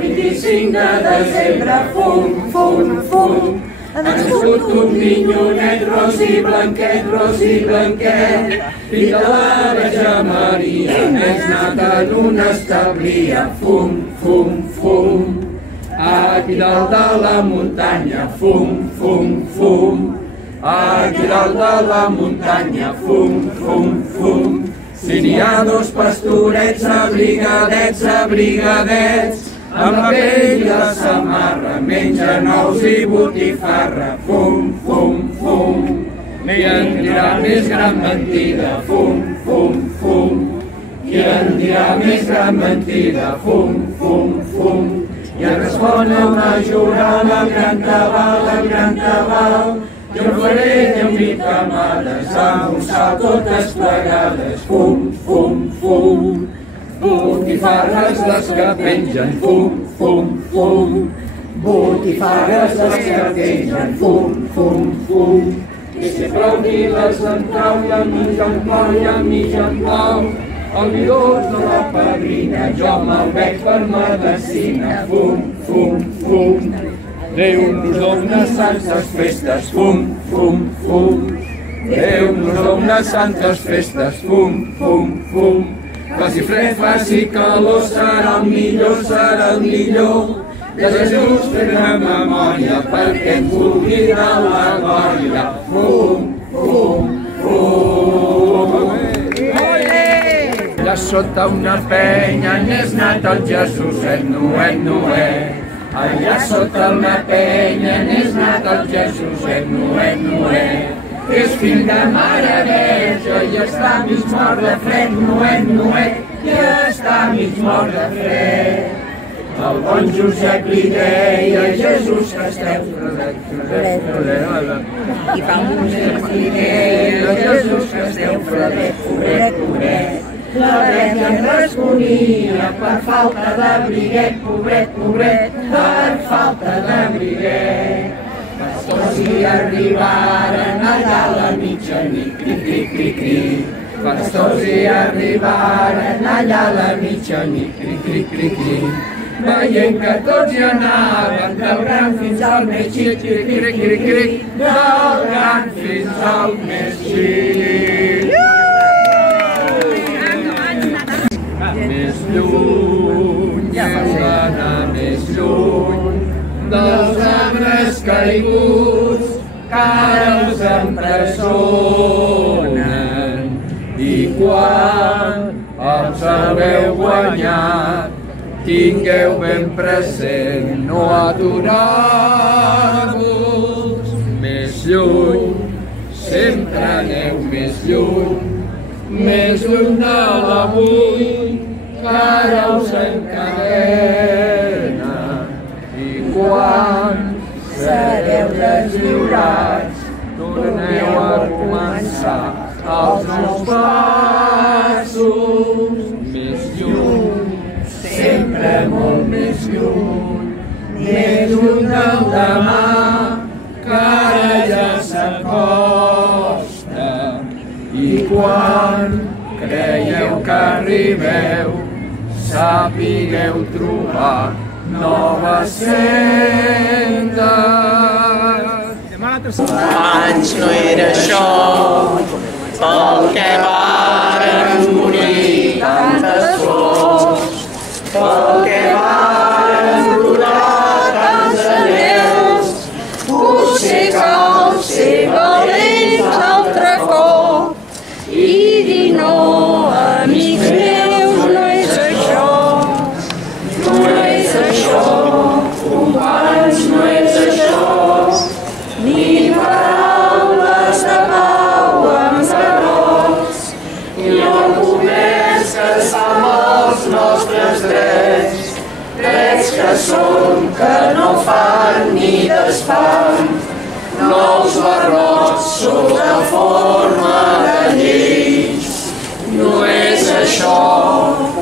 25 de desembre, fum, fum, fum. Ens fot un minyonet ros i blanquet, fill de la Verge Maria, és nat en una establia, fum, fum, fum. Aquí dalt de la muntanya, fum, fum, fum. Aquí dalt de la muntanya, fum, fum, fum. Si n'hi ha dos pastorets abrigadets, amb la pell i la samarra, mengen ous i botifarra, fum, fum, fum. Qui en dirà més gran mentida, fum, fum, fum. Qui en dirà més gran mentida, fum, fum, fum. I en respon una jurada, el gran tabal, jo faré 10.000 camades, amb un salt totes plegades, fum, fum, fum. Botifarres les que pengen, fum, fum, fum. Botifarres les que pengen, fum, fum, fum. I si prou viles d'entraula, mitjan pau, el vidós de la padrina, jo me'l bec per medecina, fum, fum, fum. Déu nos dona santes festes, fum, fum, fum. Déu nos dona santes festes, fum, fum, fum. Faci fred, faci calor, serà el millor, de Jesús fent una memòria, perquè ens vulgui de la glòria, fum, fum, fum. Allà sota una penya n'és nat el Jesuset, nuet, nuet. Allà sota una penya n'és nat el Jesuset, nuet, nuet. És fill de Mare Verge i està mig mort de fred, nuet, nuet, i està mig mort de fred. El bon Josep li deia, Jesús que esteu fredet, i fa un Josep li deia, Jesús que esteu fredet, pobret, pobret. La Verge en responia, per falta d'abriguet, pobret, pobret, per falta d'abriguet. Pastors hi arribaren allà a la mitjanit, cric, cric, cric, cric. Pastors hi arribaren allà a la mitjanit, cric, cric, cric, cric. Veient que tots hi anaven, del gran fins al més xic, cric, cric, cric, cric, del gran fins al més xic. Més lluny, heu d'anar més lluny, dels arbres caiguts que ara us empresonen. I quan els haureu guanyat, tingueu ben present no aturar-vos. Més lluny, sempre aneu més lluny de l'avui, que ara us encadena. I quan sereu deslliurats, torneu a començar els nous passos. Més lluny, sempre molt més lluny del demà, que ara ja s'acosta. I quan creieu que arribeu, sapigueu trobar noves sendes. Abans no era això, pel que varen morir tantes flors, pel que varen durar tants anells, potser cal ser valents altre cop i dir no, amics meus, no és això, companys, no és això, ni paraules de pau amb serrons, ni el comerç que som els nostres drets, drets que són, que no fan ni desfan, nous barrots sota forma de lleis. No és això.